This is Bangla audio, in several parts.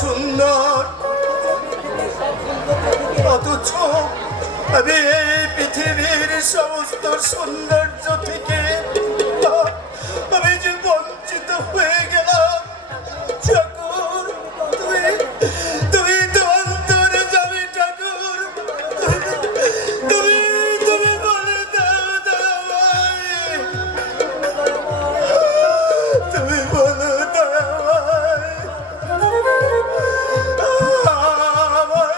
সুন্দর, অথচ আমি এই পৃথিবীর সমস্ত সৌন্দর্য থেকে আমি যে বঞ্চিত হয়ে গেলাম। ঠাকুর, তুমি তুমি তো অন্তরে যাবে ঠাকুর, তুমি তুমি বলে দাও দাওয়াই, তুমি বলে দাওয়াই আমার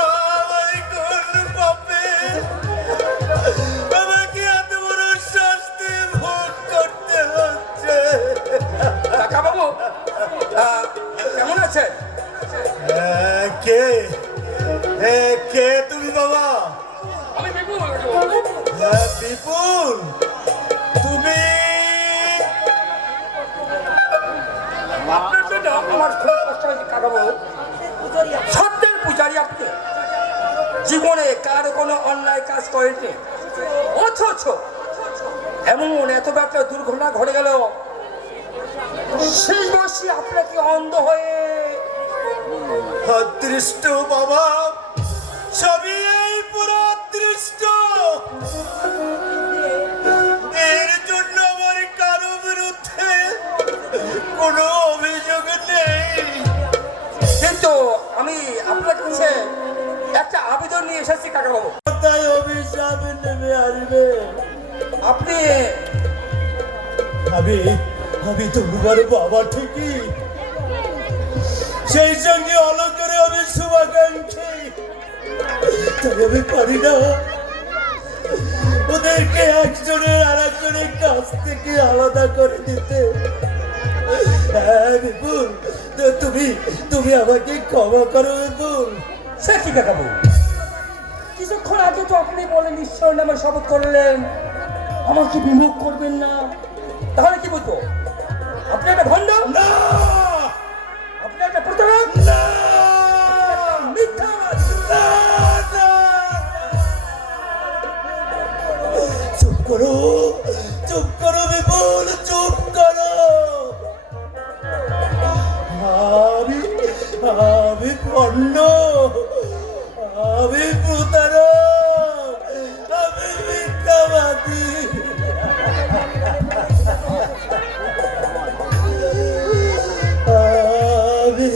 আমার কোন পাপে আমাকে এত বড় শাস্তি ভোগ করতে হচ্ছে। কাকা বাবু কেমন আছেন? কে কে তুমি বাবা? আমি বিপুল। বিপুল, তুমি? আপনার জন্য আমার খুব কষ্ট হয়েছে কাকা বাবু। সত্যের পূজারি আপনি, জীবনে কারো কোনো অন্যায় কাজ করেননি, অথচ এমন এত একটা দুর্ঘটনা ঘটে গেল, শেষ বয়সে আপনাকে অন্ধ হয়ে অদৃষ্ট বাবা, সবই এই পুরো অদৃষ্ট। এর জন্য আমার কারো বিরুদ্ধে কোনো অভিযোগ নেই, কিন্তু আমি আপনার কাছে একটা আবেদন নিয়ে এসেছি কাকা বাবু। তাই অভিশাপ নেমে আসবে। আপনি আমি আমি তোমার বাবা ঠিকই, সেই সঙ্গে অলঙ্কারে আমি শুভাকাঙ্ক্ষী, তাই আমি পারি না ওদেরকে একজনের আর একজনের কাছ থেকে আলাদা করে দিতে। হ্যাঁ বিপুল, তুমি তুমি আমাকে ক্ষমা করো বিপুল। সে কি কাকা বাবু, কিছুক্ষণ আগে তো আপনি বলেন ঈশ্বর নামে শপথ করলেন আমাকে বিমুখ করবেন না, তাহলে কি বুঝবো আপনি একটা ভণ্ড, না আপনি একটা প্রতারক, না মিথ্যাবাদী। না, না। চুপ করো, চুপ করো বিপুল, চুপ করো। আমি আমি পণ্য, আমি প্রতারক, আমি মিথ্যাবাদী। আমি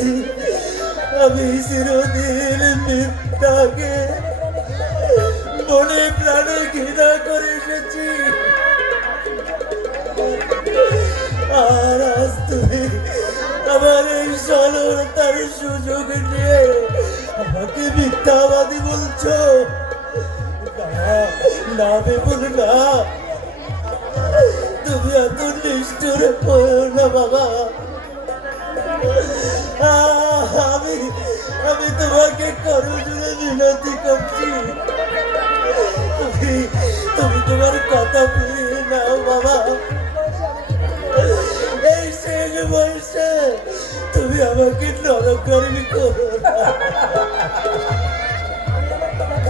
আমি চিরদিন মিথ্যাকে মনে প্রাণে ঘৃণা করে এসেছি, আর আজ তুমি আমার এই সরলতার সুযোগ নিয়ে আমাকে মিথ্যাবাদী বলছো। না না বিপুল, না, তুমি এত নিষ্ঠুর হয়ো না বাবা। আমি আমি তোমাকে করজোড়ে মিনতি করছি, তুমি তুমি তোমার কথা ফিরিয়ে নাও বাবা। এই শেষ বয়সে তুমি আমাকে নরকর্মী করো না।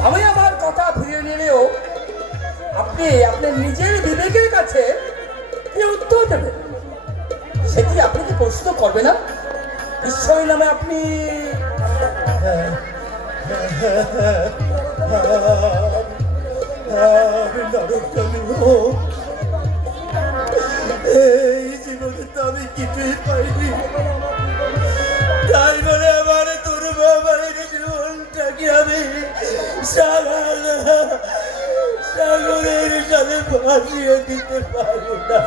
আমি আমার কথা ফিরিয়ে নিলেও আপনি আপনার নিজের বিবেকের কাছে কি উত্তর দেবেন, সেটি আপনি কি প্রশ্ন করবে না? ঈশ্বরের নামে আপনি আমি নরকর্মী হোক, এই জীবনে তো আমি কিছুই পাইনি, তাই বলে আমার দুর্বাবারের জীবনটাকে আমি সাগরের সাথে ভাসিয়ে দিতে পারবো না,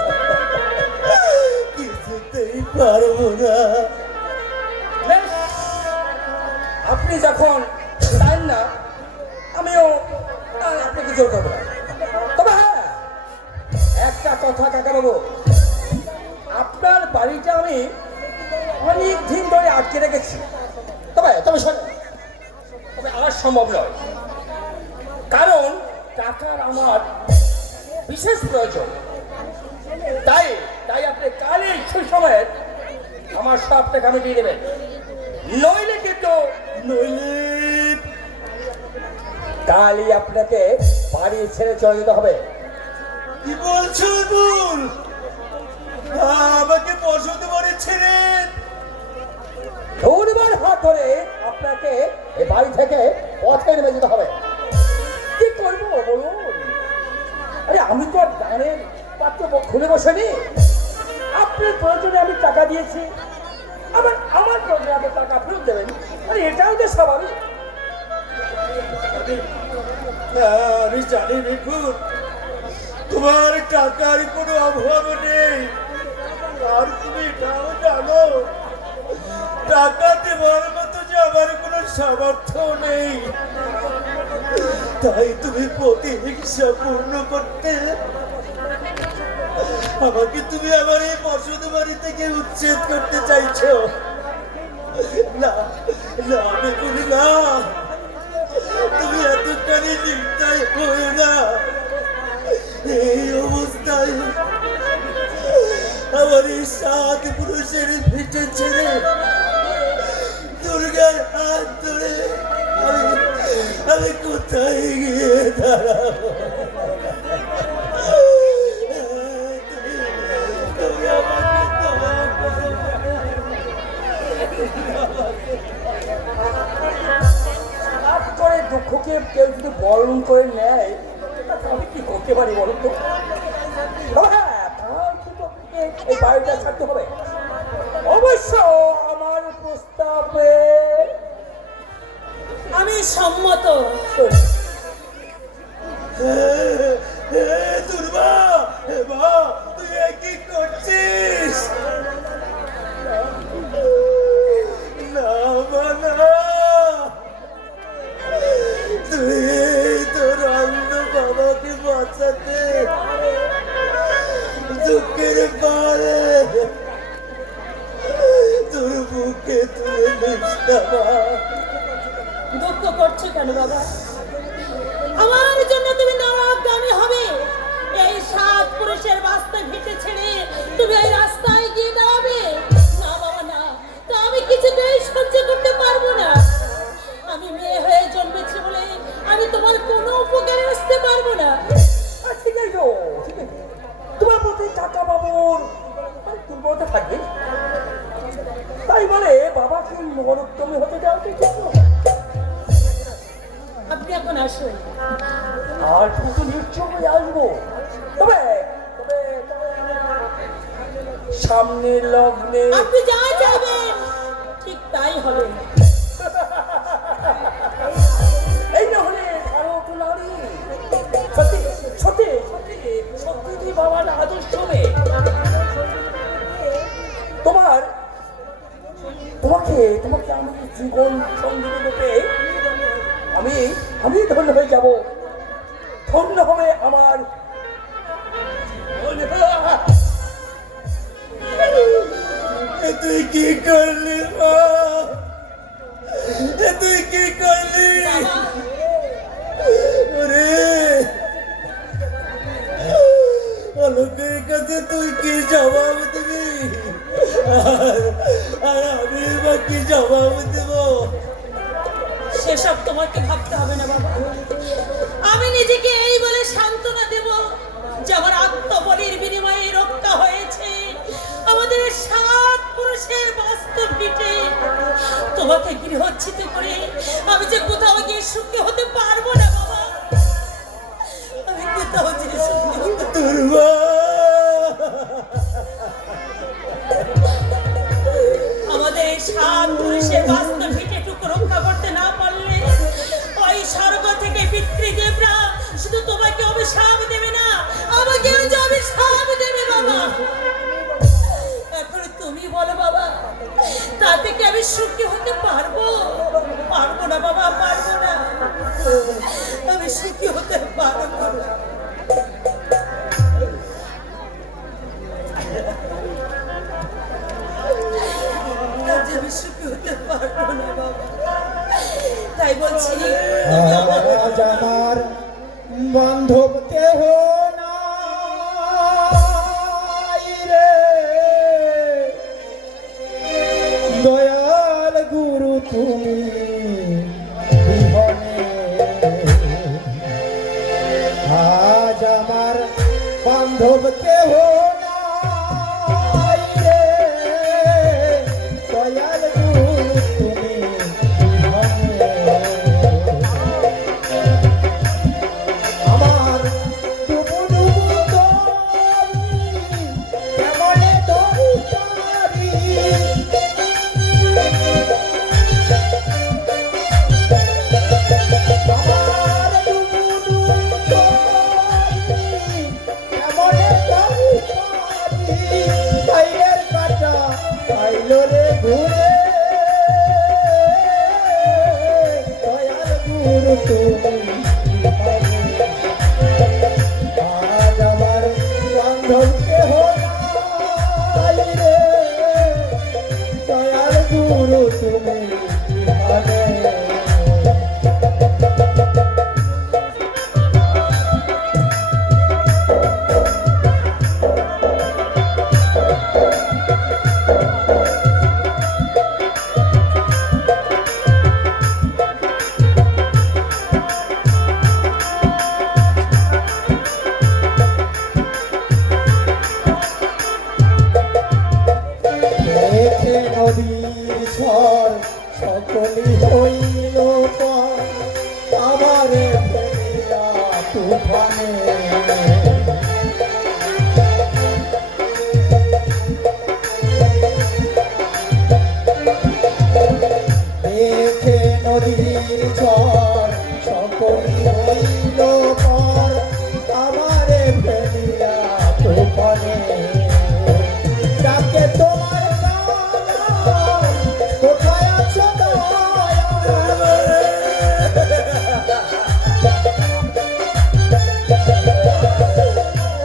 কিছুতেই পারবো না। বেশ, আপনি যখন চান না আমিও আপনাকে জোর করবো না। তবে হ্যাঁ, একটা কথা কাকা বাবু, আপনার বাড়িটা আমি অনেক দিন ধরে আটকে রেখেছি, তবে তবে শোনেন, তবে আর সম্ভব নয়, কারণ টাকার আমার বিশেষ প্রয়োজন। তাই তাই আপনি কালই সুসময়ে আমার সব টাকা আমি দিয়ে দেবেন, নইলে কিন্তু নইলে কালই আপনাকে বাড়ি ছেড়ে চলে যেতে হবে। কি বলছো বুল? আমাকে বসতে পারে ছেড়ে ধন্যবাদ। আমাকে এই বাড়ি থেকে পথে নেমে যেতে হবে। কি করবো বলুন? আরে আমি তো আর গানের পাত্র খুলে বসেনি। আপনার প্রয়োজনে আমি টাকা দিয়েছি, আবার আমার প্রয়োজনে আপনি টাকা ফেরত দেবেন। আরে এটাও তো স্বাভাবিক। আমি জানি বিপুল, তোমার টাকার কোনো অভাব নেই, আর তুমি এটাও জানো টাকা দেওয়ার মতো যে আমার কোনো সামর্থ্য নেই। তাই তুমি প্রতিহিংসা পূর্ণ করতে আমাকে তুমি আমার এই বসত বাড়ি থেকে উচ্ছেদ করতে চাইছো। না না বিপুল, না, তুমি এতখানি নির্দয় হয়ে না। এই অবস্থায় আমার এই 7 পুরুষের ভিটে ছেড়ে দুর্গার হাত ধরে আমি কোথায় গিয়ে দাঁড়াবো? তুমি আমাকে দয়া করো। রাত করে দুঃখকে কেউ যদি বরণ করে নেয়, আমি কি করতে পারি বলুন তো? হ্যাঁ, তাহলে কিন্তু আপনাকে এই বাড়িটা ছাড়তে হবে। অবশ্য আমার প্রস্তাবে আমি সম্মত। দুর্বা, মা, তুই এ কি করছিস? না মা, না, তুই তোর অন্ধ বাবাকে বাঁচাতে দুঃখের পারে তোর বুকে তুলে নিস না মা। দুঃখ করছো কেন বাবা? আমার জন্য তুমি নরকগামী হবে। এই 7 পুরুষের বাস্তে ভিটে ছেড়ে তুমি এই রাস্তায় গিয়ে দাঁড়াবে? না বাবা, না, তা আমি কিছুতেই সহ্য করতে পারবো না। আমি মেয়ে হয়ে জন্মেছি বলে আমি তোমার কোনো উপকারে আসতে পারবো না। ঠিক আছে, ঠিক আছে, তোমার প্রতি কাকা বাবুর দুর্বলতা থাকবে, তাই বলে বাবাকে নরকগামী হতে দেওয়া ঠিক না। আপনি এখন আসুন। আর কিন্তু নিশ্চয়ই আসবো, তবে তবে সামনের লগ্নে আপনি যা চাইবেন ঠিক তাই হবে। এই না হলে ভারত নারী সত্যি সত্যি সত্যি সত্যি তুই বাবার আদর্শ হবে। তোমাকে তোমাকে আমি জীবন সঙ্গী রূপে আমি ধন্য হয়ে যাব, ধন্য হবে আমার। তুই কি করলি মা? তুই কি করলি? ওরে আলোকের কাছে তুই কি জবাব দিবি? আর আমি বা কি জবাব দেব? সেসব তোমাকে ভাবতে হবে না বাবা। আমি নিজেকে এই বলে সান্ত্বনা দেব যে আমার আত্মবলির বিনিময়ে রক্ষা হয়েছে আমাদের 7 পুরুষের বাস্তব ভিটে। তোমাকে গৃহচ্ছিত করে আমি যে কোথাও গিয়ে সুখী হতে পারবো না বাবা। আমি কোথাও গিয়ে সুখী হতে দুর্বা, আমাদের 7 পুরুষের বাস্তব ভিটেটুকু রক্ষা করতে না পারলে ওই স্বর্গ থেকে পিতৃদেবরা শুধু তোমাকে অভিশাপ দেবে না, আমাকে অভিশাপ দেবে বাবা। এখন তুমি বলো বাবা, তাতে কি আমি সুখী হতে পারবো? পারবো না বাবা, পারবো না। আমি সুখী হতে পারবো না। আমি সুখী হতে পারবো না বাবা। তাই বলছি আজ আমার বান্ধব কেহ নাই রে, দয়াল গুরু তুমি বিহনে। আজ আমার বান্ধব কেহ নাই রে, দয়াল গুরু তুমি বিহনে। বান্ধব কেহ নাই রে দয়াল গুরু তুমি বিহানে দেখে নদীর ঝড় সকলি হইল পর আমারে ফেলিয়া তুফানে দেখে নদীর ঝড় সকলি হইল পর আমারে ফেলিয়া তুফানে ডাকে তোমার নাম, কোথায় আছো দয়াল?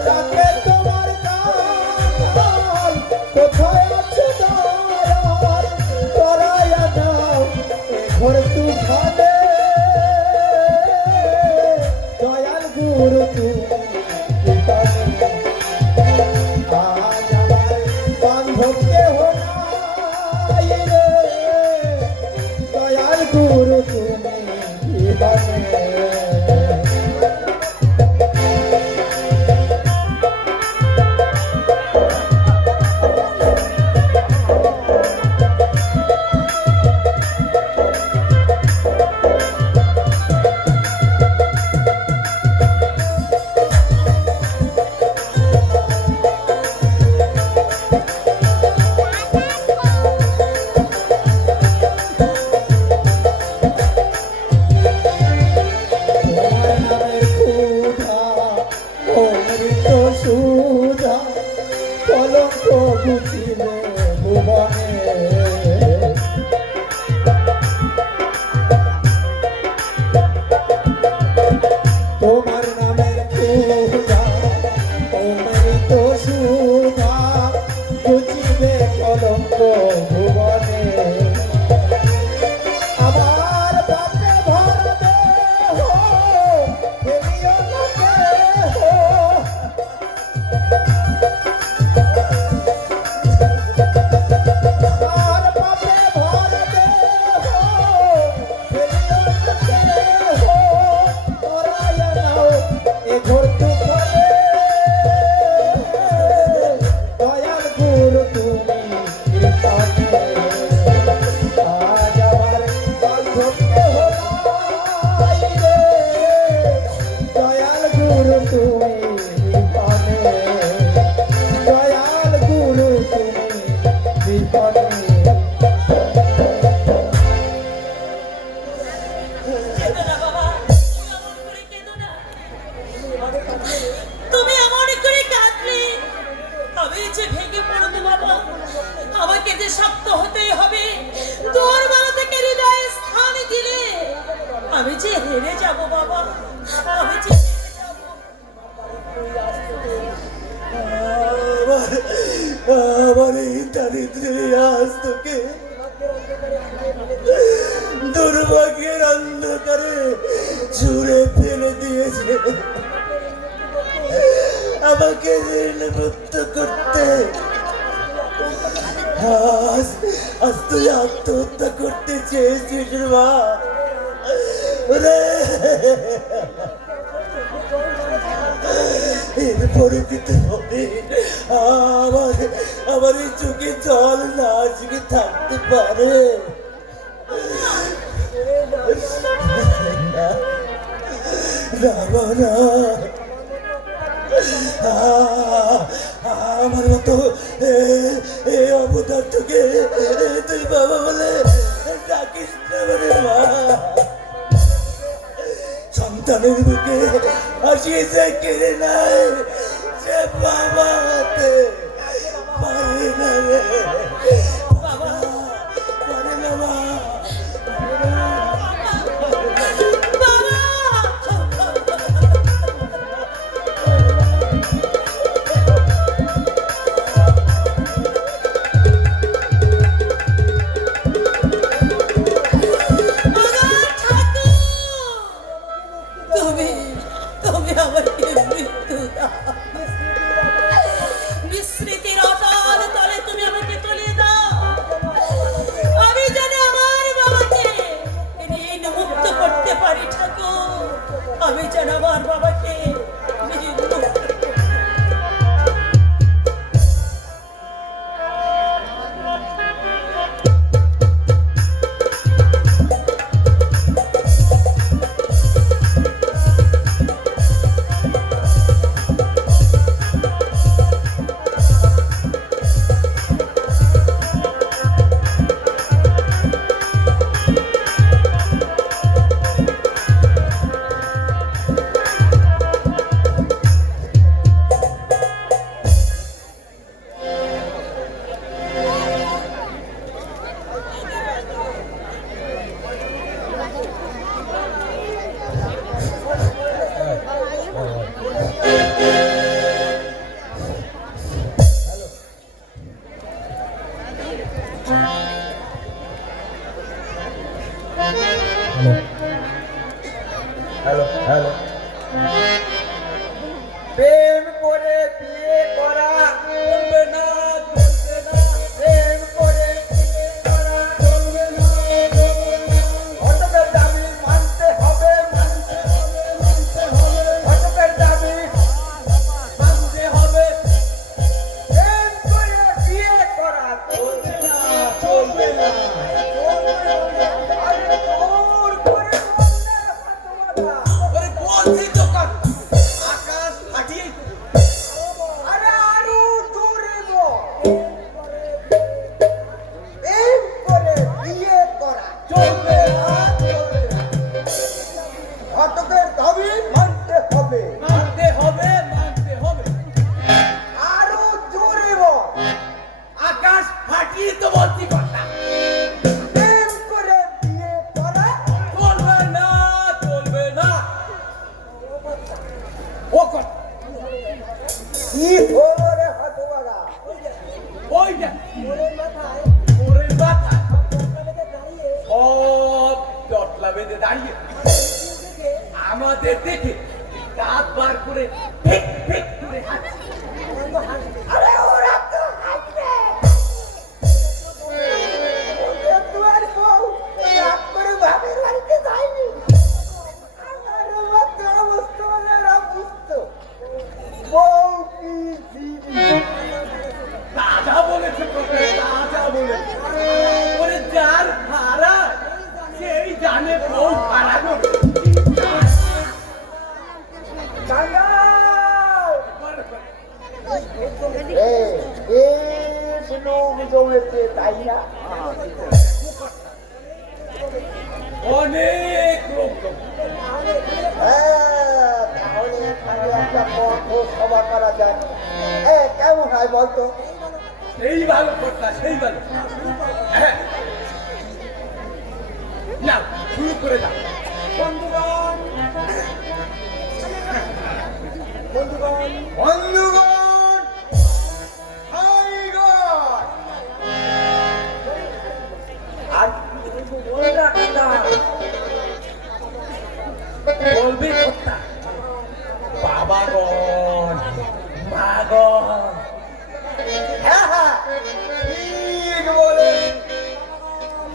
ডাকে তোমার নাম, কোথায় আছো দয়াল? তরায়া নাও এ ঘোর তুফানে, দয়াল গুরু তুমি বিপানে। আজ আমার বান্ধব কেহ নাই রে দয়াল গুরু তুমি বিহানে তোমার নামের ক্ষুধা অমৃত সুধা কলঙ্ক বুঝিলে ভুবনে তোমার নামের ক্ষুধা অমৃত সুধা বুঝিবে কলঙ্ক ভুবনে আমার বাপে ভরা দেহ ফেলিও না কেহ আমার বাপে ভরা দেহ ফেলিও না কেহ তরায়া নাও এ ঘোর তুফানে দয়াল গুরু তুমি বিপানে আজ আমার বান্ধব কেহ নাই রে দয়াল গুরু তুমি বিপানে দয়াল গুরু তুমি বিপানে কেঁদো না বাবা, এমন করে কেঁদো না। তুমি এমন করে কাঁদলে আমি যে ভেঙে পড়বো বাবা, আমাকে যে শক্ত হতেই হবে। দুর্বলতা থেকে হৃদয়ে স্থান দিলে আমি যে হেরে যাব বাবা, আমি যে হেরে যাব। আমার এই দারিদ্রে আজ তোকে দুর্ভাগ্যের অন্ধকারে ছুঁড়ে ফেলে দিয়েছে। আমাকে ঋণমুক্ত করতে আজ তুই আত্মহত্যা করতে চেয়েছিস মা। ওরে, এরপরে দিতে হবে আমার এই চোখে জল না আজকে থাকতে পারে। না আমার মতো এই অবতারটাকে তুই বাবা বলে ডাকিস না রে মা। সন্তানের বুকে হাসিয়ে যে কেড়ে নাই সে বাবা হতে পারে না রে বাবা, পারে না মা। বাবা বেশ লোক জমেছে তাই না? অনেক লোক তাহলে এখানে একটা বন্ধ সভা করা যায়। কেমন হয় বলতো? সেই ভালো কথা, সেই ভালো। না, শুরু করে দাও। বন্ধুগণ, বন্ধুগণ, ভাইগণ, আর মনে রাখতাম বলবে কথা। বাবাগণ, মাগণ, হ্যাঁ হ্যাঁ ঠিক বলে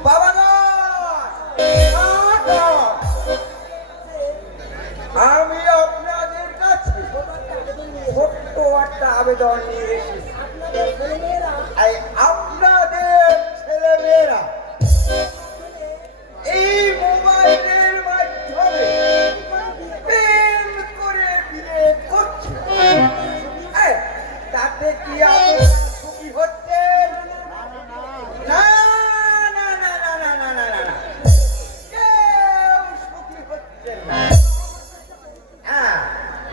বাবাগণ, মাগণ, আমি আপনাদের কাছে ছোট্ট একটা আবেদন নিয়ে এসেছি। এই আপনাদের ছেলেমেয়েরা এই মোবাইলের মাধ্যমে প্রেম করে বিয়ে করছে, তাতে কি আপনারা সুখী হচ্ছেন? না না না না না না না না না, কেউ সুখী হচ্ছেন না। হ্যাঁ,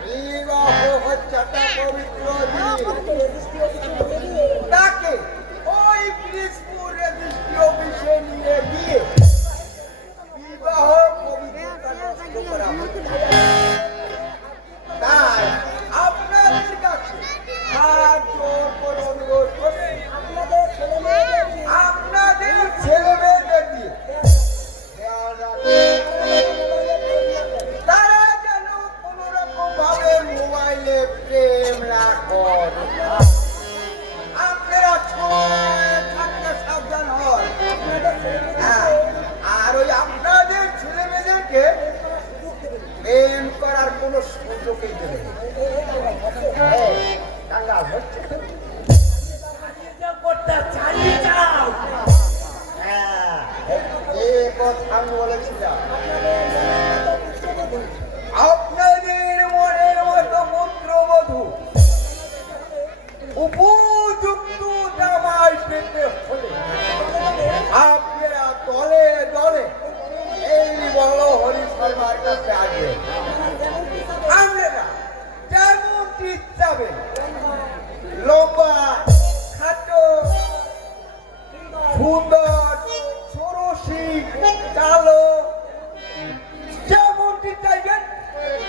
বিবাহ হচ্ছে একটা পবিত্র জিনিস। তাকে ওই ব্রিজপুর রেজিস্ট্রি অফিসে নিয়ে গিয়ে বিবাহ পবিত্রতা নষ্ট করা হচ্ছে। তাই আপনাদের কাছে হাত জোর করে অনুরোধ করি, আপনাদের ছেলে মেয়েদের দিয়ে খেয়াল রাখবেন, তারা যেন কোন রকম ভাবে মোবাইলে প্রেম না করে। আপনারা ছোট থাকতে সাবধান হন। হ্যাঁ, আর ওই আপনাদের ছেলে মেয়েদেরকে প্রেম করার কোন সুযোগই দেবেন না। কাঙ্গাল হচ্ছে তো? চালিয়ে যাও। হ্যাঁ, এই কথা আমি বলেছিলাম। আপনাদের মনের মতো পুত্রবধূ উপযুক্ত জামাই পেতে হলে আপনারা দলে দলে এই বড় হরি শর্মার কাছে আসবেন। আপনারা যেমনটি যাবেন, লম্বা, খাটো, সুন্দর, ষোড়শী, কালো, যেমনটি চাইবেন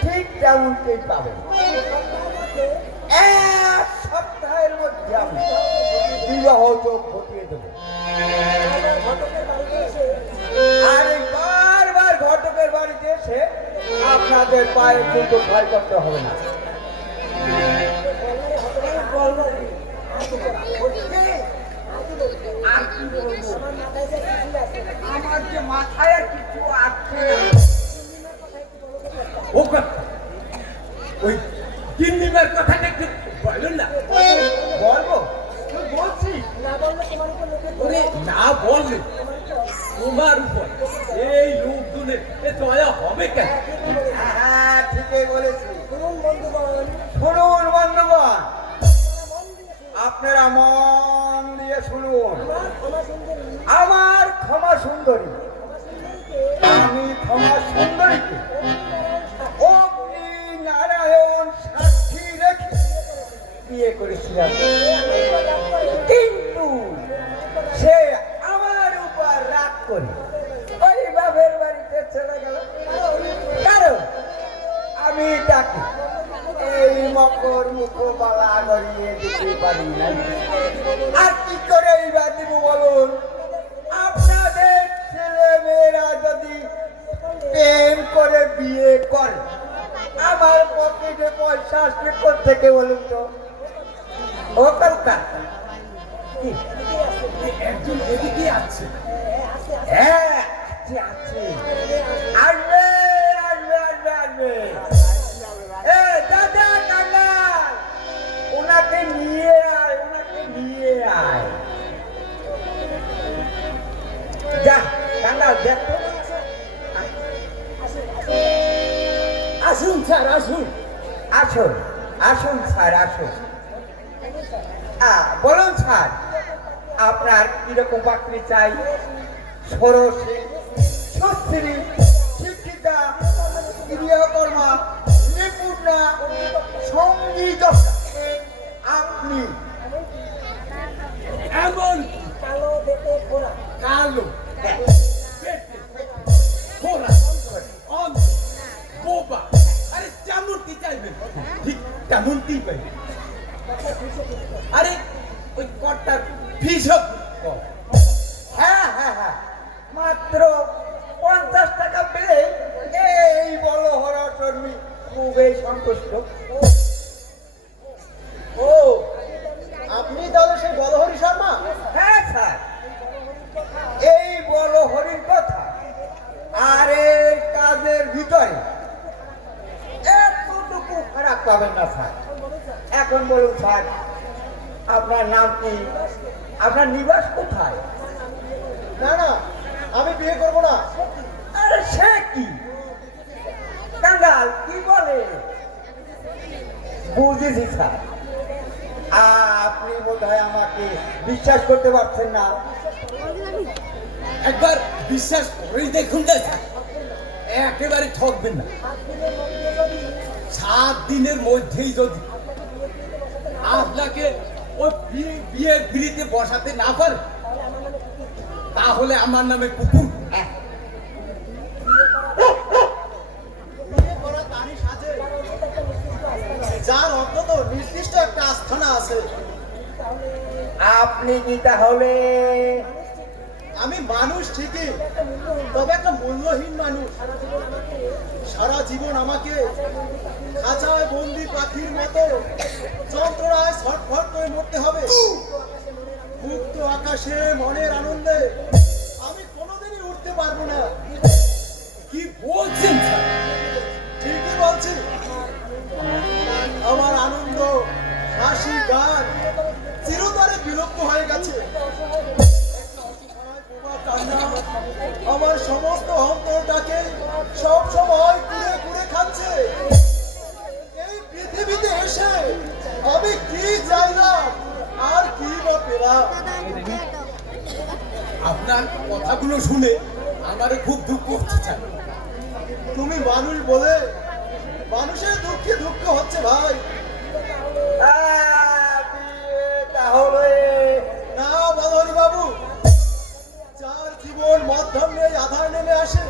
ঠিক তেমনটি পাবেন। এক সপ্তাহের মধ্যে আমি বিবাহ যোগ ঘটিয়ে দেবো। আর এই বারবার ঘটকের বাড়িতে এসে আপনাদের পায়ের জুতো ভয় করতে হবে না। আমার যে মাথায় কিছু আছে, ও কথা, ওই তিন্নিমার কথাটা একটু বলুন না। বলবো? বলছি ওরে না বললে তোমার উপর এই লোকজনের দয়া হবে কেন? হ্যাঁ, ঠিকই বলেছি। শুনুন বন্ধুগণ, আপনারা মন দিয়ে শুনুন। আমার ক্ষমা সুন্দরী, আমি ক্ষমা সুন্দরীকে অগ্নি নারায়ণ সাক্ষী রেখে বিয়ে করেছিলাম, কিন্তু সে আমার উপর রাগ করে ওই বাপের বাড়িতে চলে গেল। কারণ আমি তাকে এই মকর মুখবালা গড়িয়ে দিতে পারি না। আর কি করে এইবার দিব বলুন? আপনাদের ছেলে মেয়েরা যদি প্রেম করে বিয়ে করে, আমার পকেটে পয়সা আসবে কোথেকে বলুন তো? ও কলকাতা একজন এদিকে আছে। হ্যাঁ, আছে আছে, আসবে আসবে আসবে আসবে। এ দাদা কাঙ্গাল, ওনাকে নিয়ে আয়, ওনাকে নিয়ে আয়। যা কাঙ্গাল, দেখো। আসুন স্যার, আসুন। আসুন আসুন স্যার, আসুন। বলুন স্যার, আপনার কিরকম চাকরি চাই? সরসী, সুশ্রী, শিক্ষিতা, গৃহকর্মা, নিপুণা, সঙ্গীত। আপনি এমন কালো হ্যাঁ, ঘোড়া অন্ধ বোবা আরে যেমনটি চাইবেন ঠিক তেমনটি পাইবেন। আরে ওই কর্তার হিসাব হ্যাঁ হ্যাঁ হ্যাঁ, মাত্র 50 টাকা পেলে এই বড় হরচর্মী খুবই সন্তুষ্ট। ও, আপনি তাহলে সেই বলহরি শর্মা? হ্যাঁ স্যার, এই বড় হরির কথা আর এই কাজের ভিতরে এতটুকু খারাপ পাবেন না স্যার। এখন বলুন স্যার, আপনার নাম কি? আপনার নিবাস কোথায়? না না, আমি বিয়ে করব না। আরে সে কি কাঙ্গাল, কি বলে? বুঝেছি স্যার, আপনি বোধহয় আমাকে বিশ্বাস করতে পারছেন না। একবার বিশ্বাস করেই দেখুন না স্যার, একেবারে ঠকবেন না। 7 দিনের মধ্যেই যদি আপনাকে ওই বিয়ের পিড়িতে বসাতে না পারে তাহলে আমার নামে কুকুর। বিয়ে করা তারই সাজে, যার অন্তত নির্দিষ্ট একটা আস্থানা আছে। আপনি কি তাহলে? আমি মানুষ ঠিকই, তবে একটা মূল্যহীন মানুষ। সারা জীবন আমাকে খাঁচায় বন্দি পাখির মতো যন্ত্রণায় ছটফট করে মরতে হবে। মুক্ত আকাশে মনের আনন্দে আমি কোনোদিনই উঠতে পারবো না। কি বলছেন স্যার? ঠিকই বলছি, আমার আনন্দ, হাসি, গান চিরতরে বিলুপ্ত হয়ে গেছে। আমার সমস্ত অন্তরটাকে সব সময় কুড়ে কুড়ে খাচ্ছে। এই পৃথিবীতে এসে আমি কি চাইলাম আর কি বা পেলাম? আপনার কথাগুলো শুনে আমারও খুব দুঃখ হচ্ছে স্যার। তুমি মানুষ বলে মানুষের দুঃখে দুঃখ হচ্ছে ভাই। তাহলে না বলহরি বাবু, যার জীবন মধ্যমে আধার নেমে আসে,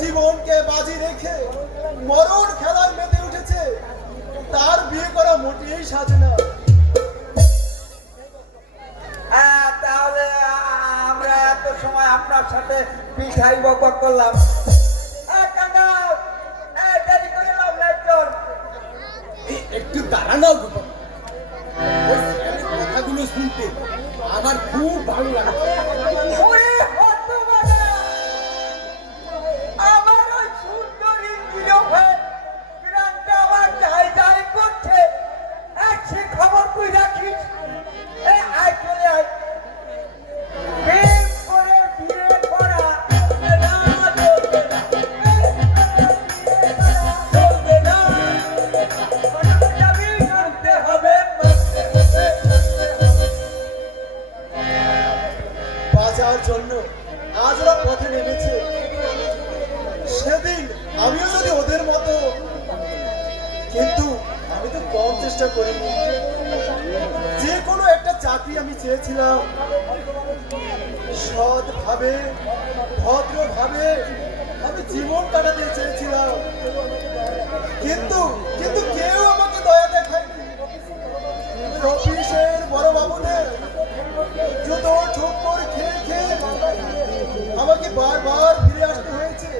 জীবনকে বাজি রেখে মরণ খেলায় মেতে উঠেছে, তার বিয়ে করা মোটেই সাজে না। তাহলে আমরা এত সময় আপনার সাথে পিঠাই বকবক করলাম। কাঙ্গাল, দেরি করে লাভ নাই, চল। একটু দাঁড়ানো ওই স্যারের কথাগুলো শুনতে আমার খুব ভালো লাগে। ওরে হতভাগা! আমার ওই সুন্দরী গৃহে গ্রামটা আমার যাই যাই করছে। সে খবর তুই রাখিস। আয় চলে আয়। প্রেম করে বিয়ে করা না, চলবে না। চলবে না। মানতে যাবি, মানতে হবে, মানতে হবে। বাঁচার জন্য আজ ওরা পথে নেমেছে। সেদিন আমিও যদি ওদের মতো, কিন্তু আমি তো কম চেষ্টা করিনি। যে কোনো একটা চাকরি আমি চেয়েছিলাম, সৎভাবে ভদ্রভাবে আমি জীবন কাটাতে চেয়েছিলাম, কিন্তু কিন্তু কেউ আমাকে দয়া দেখায়নি। অফিসের বড় বাবুদের জুতো ঠোক্কর খেয়ে খেয়ে আমাকে বারবার ফিরে আসতে হয়েছে।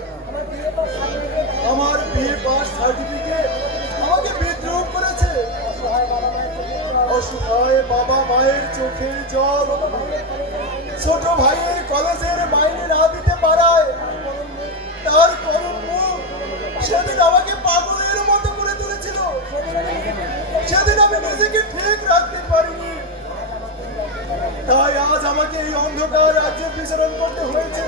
আমার বিয়ে পাস সার্টিফিকেট আমাকে বিদ্রোহ করেছে। অসহায় বাবা মায়ের চোখের জল, ছোট ভাইয়ের কলেজের মাইনে না দিতে পারায় তার কলঙ্ক সেদিন আমাকে পাগলের মতো করে তুলেছিল। সেদিন আমি নিজেকে ঠিক রাখতে পারিনি, তাই আজ আমাকে এই অন্ধকার রাজ্যে বিচরণ করতে হয়েছে।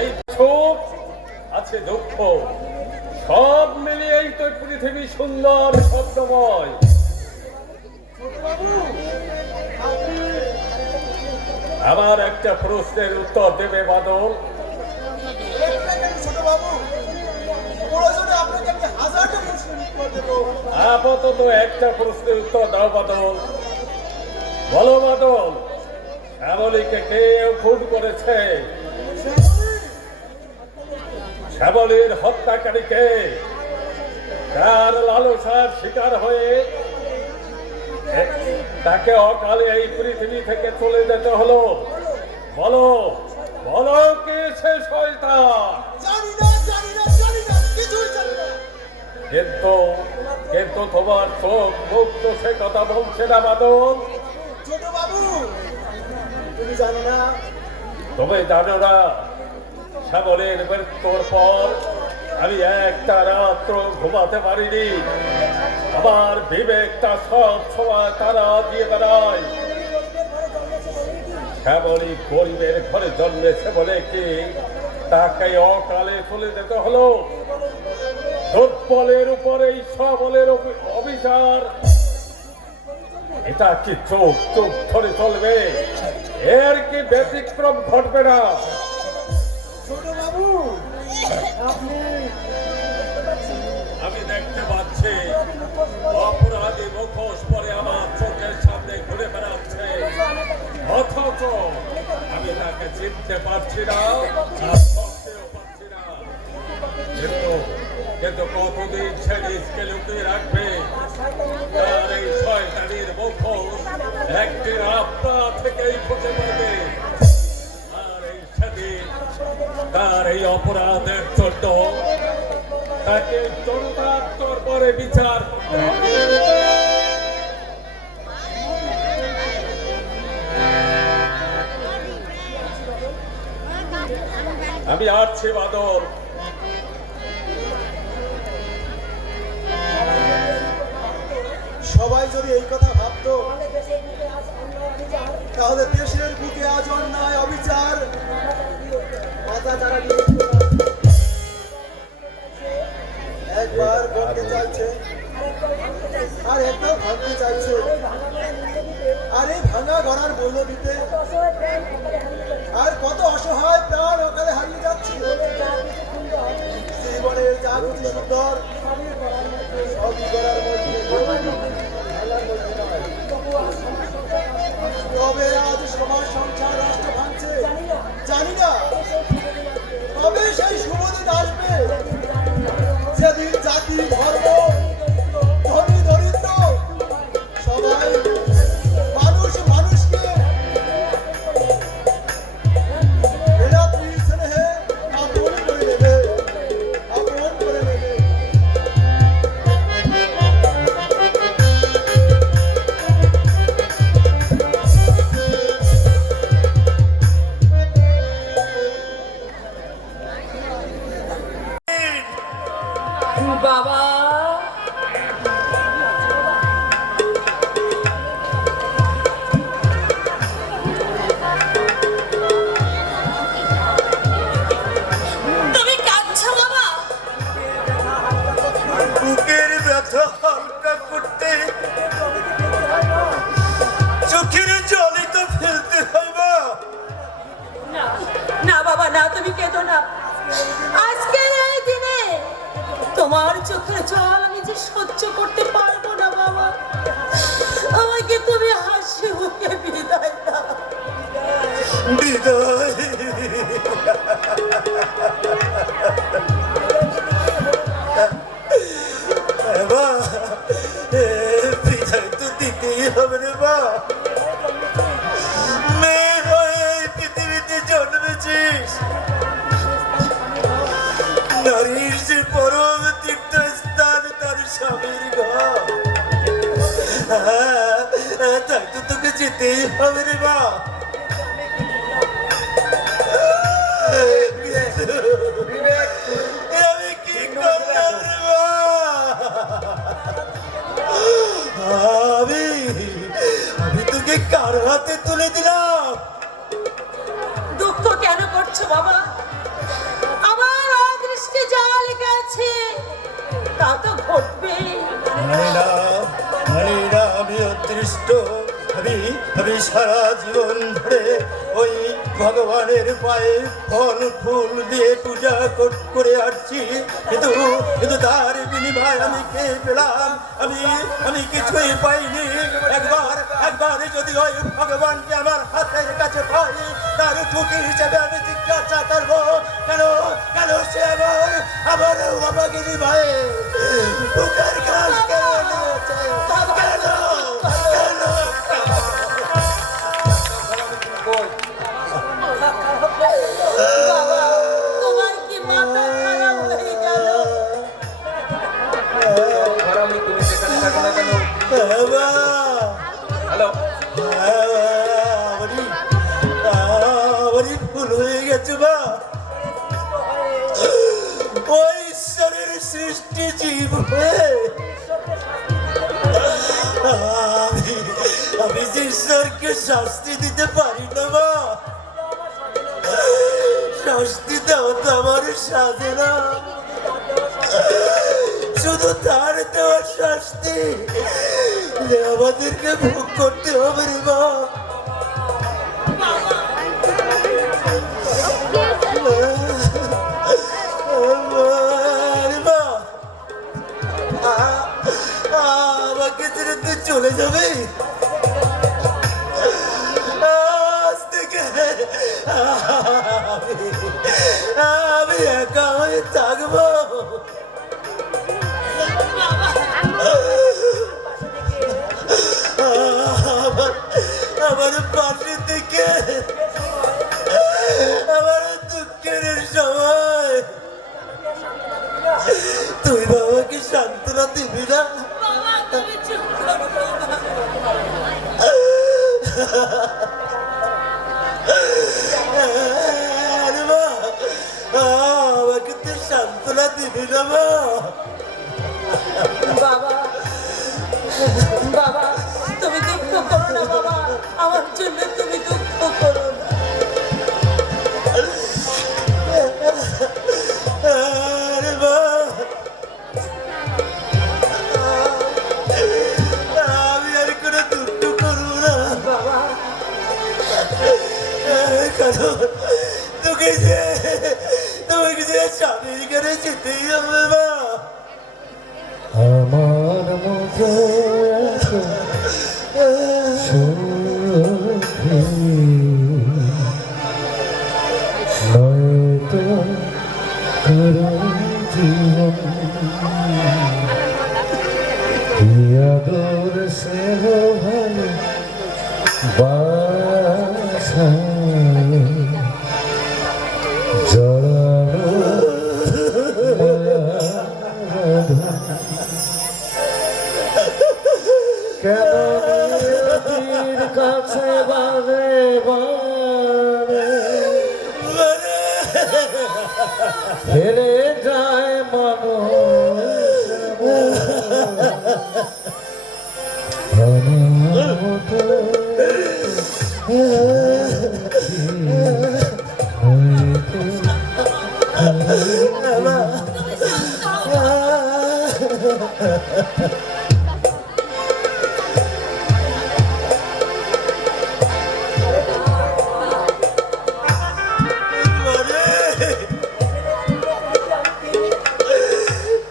এই সুখ আছে দুঃখ, সব মিলিয়েই তো পৃথিবী সুন্দর শব্দময়। ছোটবাবু আপনি আমার একটা প্রশ্নের উত্তর দেবে বাদল? ছোটবাবু প্রয়োজনে আপনাকে আমি হাজারটা প্রশ্নের উত্তর দেবো। আপাতত একটা প্রশ্নের উত্তর দাও বাদল। বলো বাদল, শ্যামলীকে কে খুন করেছে? শ্যামলীর হত্যাকারীকে তার লালসার শিকার হয়ে তাকে অকালে এই পৃথিবী থেকে চলে যেতে হলো। বলো বলো, কে সে শয়তান? জানি না কিছুই জানি না। কিন্তু কিন্তু তোমার চোখ মুখ তো সে কথা বলছে না বাদল। ছোটবাবু তুমি জানো না তুমি জানো না, শ্যামলের মৃত্যুর পর আমি একটা রাত্র ঘুমাতে পারিনি। আমার বিবেকটা সব সময় তারা দিয়ে বেড়ায়। শ্যামলী গরিবের ঘরে জন্মেছে বলে কি তাকে অকালে চলে যেতে হলো? দুর্বলের উপরে সবলের অবিচার, এটা কি চোখ চোখ ধরে চলবে? এর কি ব্যতিক্রম ঘটবে না? ছোটবাবু আপনি আমি দেখতে পাচ্ছি অপরাধী মুখোশ পরে আমার চোখের সামনে ঘুরে বেড়াচ্ছে, অথচ আমি তাকে চিনতে পারছি না আর ধরতেও পারছি না। কিন্তু কিন্তু কতদিন সে নিজকে লুকিয়ে রাখবে? তার এই শয়তানির মুখোশ একদিন আপনার থেকেই খুঁজে পাবে। আর এই সেদিন তার এই অপরাধের জন্য তাকে জনতার দরবারে বিচার করতে হবে। আমি আসছি বাদল। সবাই যদি এই কথা ভাবতো তাহলে দেশের বুকে আজ অন্যায় অবিচার অত্যাচার একবার করতে চাইছে আর একবার ভাঙতে চাইছে, আর এই ভাঙা গড়ার মূল্য দিতে আর কত অসহায় প্রাণ ওখানে হারিয়ে যাচ্ছে। জীবনের যা কিছু সুন্দর সবই গড়ার মধ্যে তবে আজ সমাজ সংসার রাষ্ট্র ভাঙছে। জানি না তবে সেই শুভ দিন আসবে যেদিন জাতি ধর্ম ধনী দরিদ্র সবাই মানুষ মানুষকে ভ্রাতৃ স্নেহে আপন করে নেবে, আপন করে নেবে। বাবা তুমি কাঁদছো বাবা? বুকের ব্যথা হালকা করতে চোখের জলই তো ফেলতে হয় মা। না না বাবা না, তুমি কেঁদো না। আজকের এই দিনে তোমার চোখের জল আমি যে সহ্য করতে পারবো না বাবা। আমাকে তুমি হাসি মুখে বিদায় দাও। বিদায় মা, বিদায় তো দিতেই হবে রে মা। মেয়ে হয়ে এই পৃথিবীতে জন্মেছিস, নারীর যে পরম তীর্থস্থান তার স্বামীর ঘর। তাই তো তোকে যেতেই হবে রে মা। আমি কি করলাম রে মা? আমি তোকে কার হাতে তুলে দিলাম? দুঃখ কেন করছো বাবা? আমার অদৃষ্টে যা লেগে আছে দৃষ্ট আমি আমি সারা জীবন ধরে ওই ভগবানের পায়ে ফল ফুল দিয়ে পূজা করে আসছি, কিন্তু কিন্তু তার বিনিময় আমি কে পেলাম? আমি কিছুই পাইনি। একবার যদি ওই ভগবানকে আমার হাতের কাছে পাই, তার ঠুকি হিসেবে আমি জিজ্ঞাসা করবো, কেন কেন সে আমার আমাকে নিভায়ে বুকের গ্রাস কেন নিয়েছে? কেন কেন? বাবা, তোমার কি মাথা খারাপ হয়ে গেল? ঘোড়ামুড়ি, তুমি সেখানে থাকো না কেন? বাবা, হ্যালো, আমারই ভুল হয়ে গেছে বা, ওই ঈশ্বরের সৃষ্টি জীব হয়ে আমি যে ঈশ্বরকে শাস্তি দিতে পারি না মা, শাস্তি দেওয়া তো আমার সাজে না, শুধু তার দেওয়ার শাস্তি আমাদেরকে ভোগ করতে হবে রে মা। আমাকে ছেড়ে তুই চলে যাবে? আজ থেকে আমি একা হয়ে থাকবো। আমার পাশে থেকে আমার দুঃখের সময় তুই বাবাকে সান্ত্বনা দিবি না? বাবা, তুমি চুপ করো বাবা। আরে মা, আমাকে তুই সান্ত্বনা দিবি না মা? বাবা, বাবা, তুমি দুঃখ করো না বাবা, আমার জন্য তুমি দুঃখ করো না। আরে মা, আমি আর কোনো দুঃখ করবো না বাবা, কারণ তোমাকে যে স্বামীর ঘরে যেতেই হবে মা। আমার মতো সুখী নয়তো কারো জীবন আদর স্নেহ ভালো বাসা জড়ানো কেন নিয়তির কাছে বারে বারে হেরে যায় মানুষ আমার মতো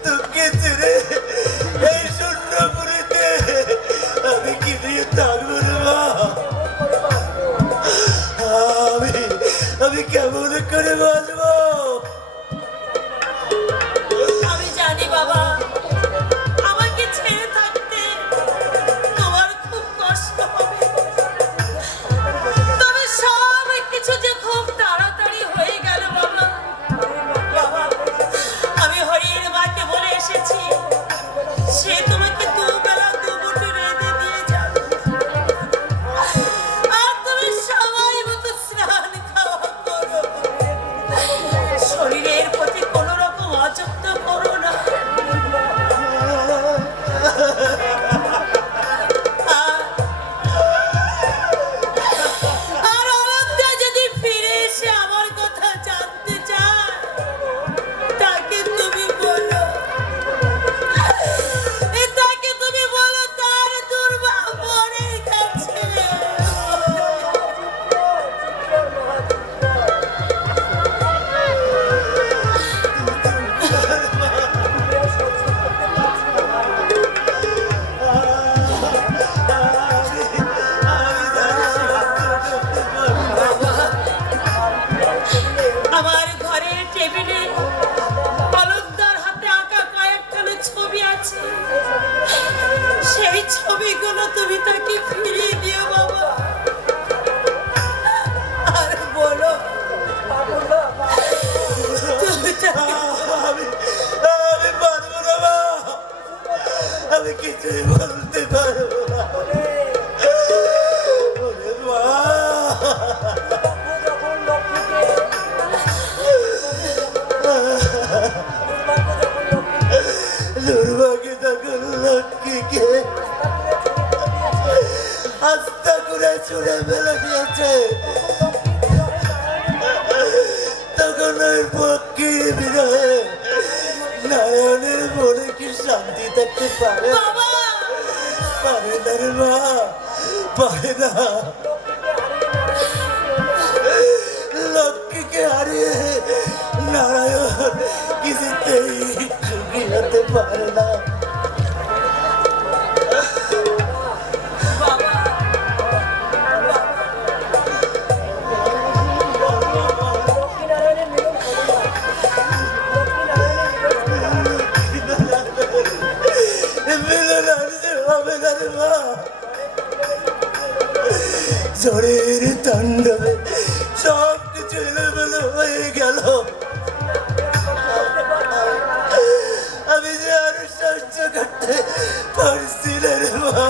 তোকে ছেড়ে এই শূন্যপুরীতে আমি কি দিয়ে থাকবো রে মা? আমি কেমন করে বাঁচবো? আমি জানি বাবা, আমাকে ছেড়ে আমি কিছুই বলতে পারবো না। ওরে মা, দুর্ভাগ্য তখন লক্ষ্মীকে আস্তা করে ছুড়ে ফেলে দিয়েছে। তখন ওই পক্ষীর বিরহে নারায়ণের মনে কি শান্তি থাকতে পারে? পারে না রে মা, পারে না। লক্ষ্মীকে হারিয়ে নারায়ণ কিছুতেই সুখী হতে পারে না। ঝড়ের তাণ্ডবে সব কিছু এলোমেলো হয়ে গেল। আমি যে আর সহ্য করতে পারছি না রে মা।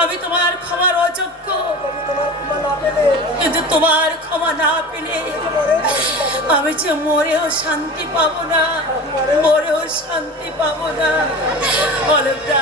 আমি তোমার ক্ষমা না পেলে আমি যে মরেও শান্তি পাবো না, মরেও শান্তি পাবো না। অলকদা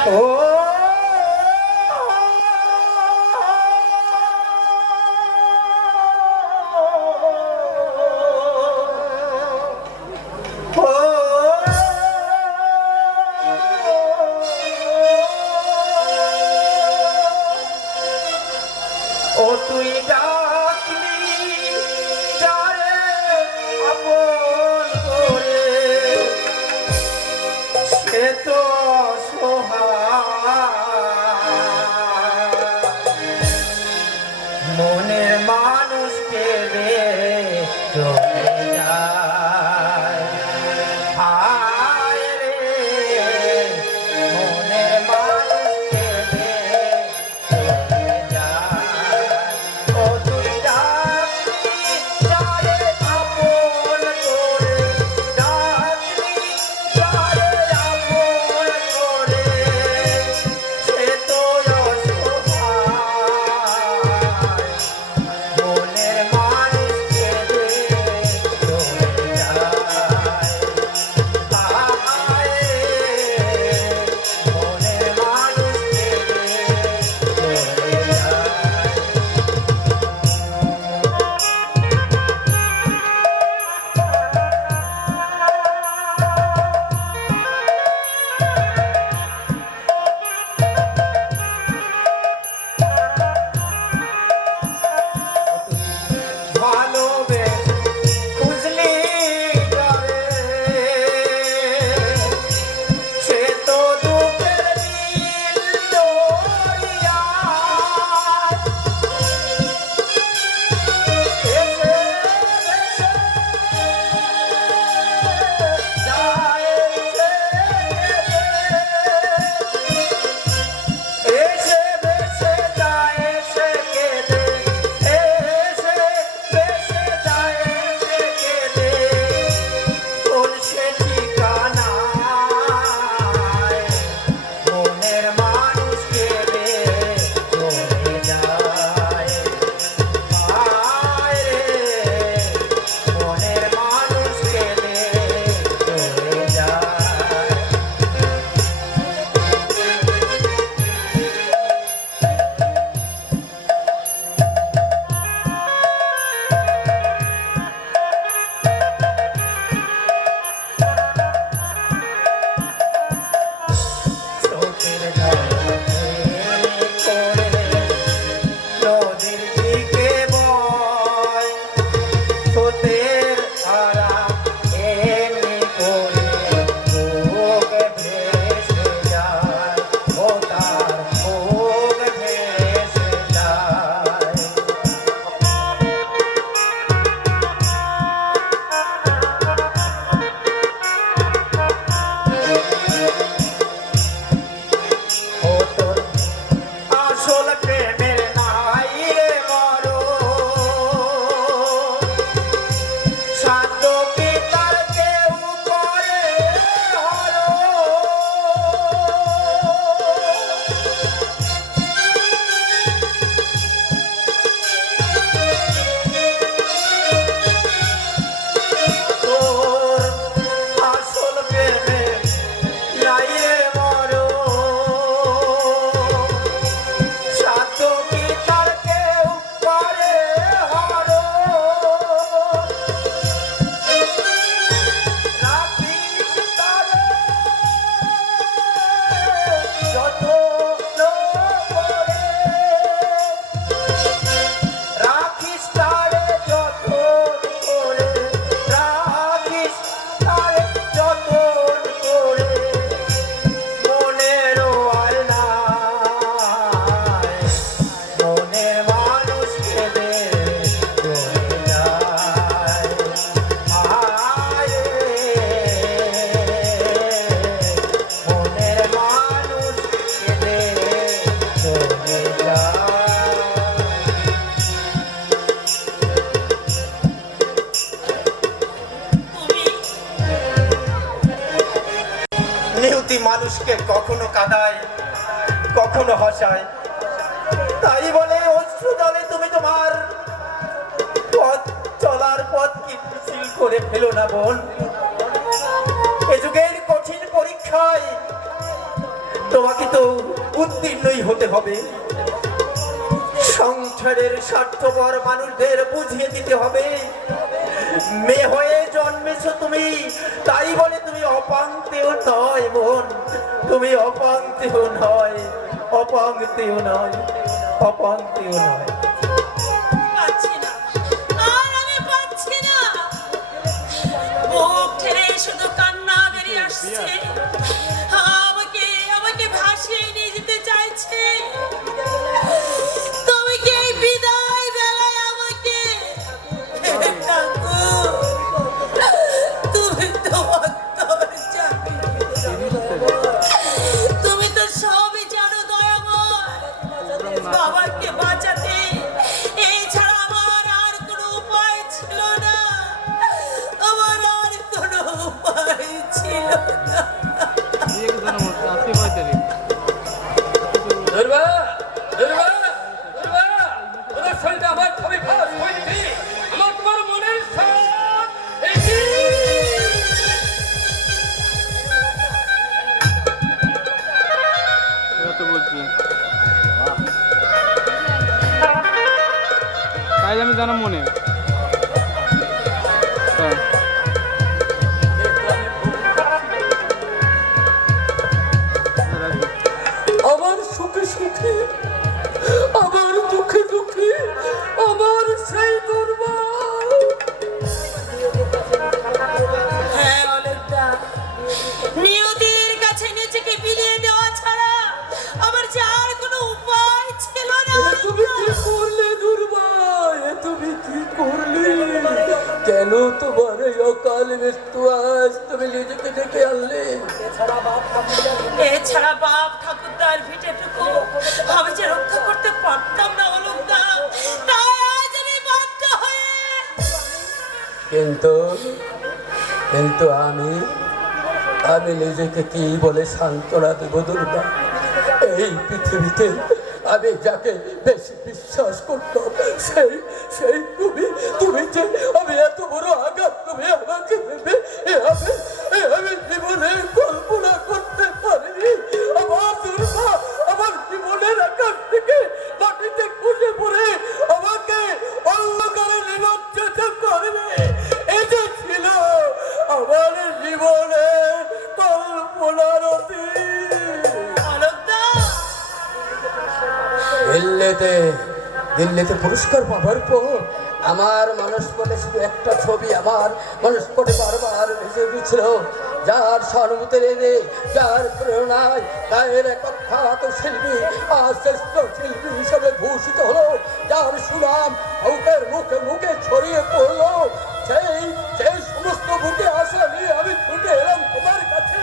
মনের মানুষ পেলে চলে যায়। হায় রে মনের মানুষ পেলে চলে যায়। ও তুই ডাকলি যারে আপন করে, ডাকলি যারে আপন করে, সে তো অসহায়। কাঁদায়, কখনো হাসায়। তাই বলে অশ্রু জলে তুমি তোমার পথ চলার পথ কি পিছিল করে ফেলো না বোন। এ যুগের কঠিন পরীক্ষায় তোমাকে তো উত্তীর্ণই হতে হবে। সংসারের স্বার্থপর মানুষদের বুঝিয়ে দিতে হবে মেয়ে হয়ে জন্মেছো তুমি, তাই বলে তুমি অপাঙ্ক্তেও নয় বোন, তুমি অপাঙ্ক্তেও নয়, অপাঙ্ক্তেও নয়, অপাঙ্ক্তেও নয়। পাচ্ছি না, আর আমি পাচ্ছি না। বুক ঠেলে শুধু কান্না বেরিয়ে আসছে। আমাকে আমাকে ভাসিয়ে নিয়ে যেতে চাইছে। তুমি কি এই বিদায় বেলায় আমাকে ঠাকুর, তুমি তো অন্তর্যামী। তুমি তো সবই জানো দয়াময়। বাবাকে বাঁচাতে এই ছাড়া আমার আর কোনো উপায় ছিল না, আমার আর কোনো উপায় ছিল না। দুর্বা, দুর্বা, দুর্বা, ওদের শরীরে আমার খুবই খাস হয়েছে। আমার তোমার মনের সাথ একই। তাই আমি জানা মনে হ্যাঁ। আমার সুখে সুখে, আমার দুঃখে দুঃখে, আমার সেই দুর্বা। হ্যাঁ অলোকদা, নিয়তির কাছে নিজেকে বিলিয়ে দেওয়া ছাড়া আমার যে আর কোনো উপায় ছিল না। তুমি কি করলে দুর্বা? তুমি কি করলে? কেন তোমার এই অকাল মৃত্যু আজ তুমি নিজেকে ডেকে আনলে? এছাড়া বাপ ঠাকুরদার ভিটেটুকু আমি যে রক্ষা করতে পারতাম না অলোকদা, তাই আজ আমি বাধ্য হয়ে। কিন্তু কিন্তু আমি আমি নিজেকে কি বলে সান্ত্বনা দেব দুর্গা? এই পৃথিবীতে আমি যাকে বেশি বিশ্বাস করতাম সেই সেই তুমি। তুমি যে আমি এত বড় আঘাত তুমি আমাকে দেবে আমি জীবনে কল্পনা করতে পারিনি। আমার দুর্গা আমার জীবনের আকাশ থেকে মাটিতে খুঁজে পড়ে আমাকে অন্ধকারে নিমজ্জিত করবে, এটা ছিল আমার জীবনের কল্পনার অতীত। অলোকদা, দিল্লিতে পুরস্কার পাবার পর আমার মানুষ পটে শুধু একটা ছবি আমার মানুষ পটে বারবার ভেসে উঠেছিল, যার সহানুভূতি রেখে যার প্রেরণায় গায়ের এক অখ্যাত শিল্পী আর শ্রেষ্ঠ শিল্পী হিসেবে ভূষিত হলো, যার সুনাম বুকের মুখে মুখে ছড়িয়ে পড়লো, সেই সেই সমস্ত বুকে আশা নিয়ে আমি ছুটে এলাম তোমার কাছে।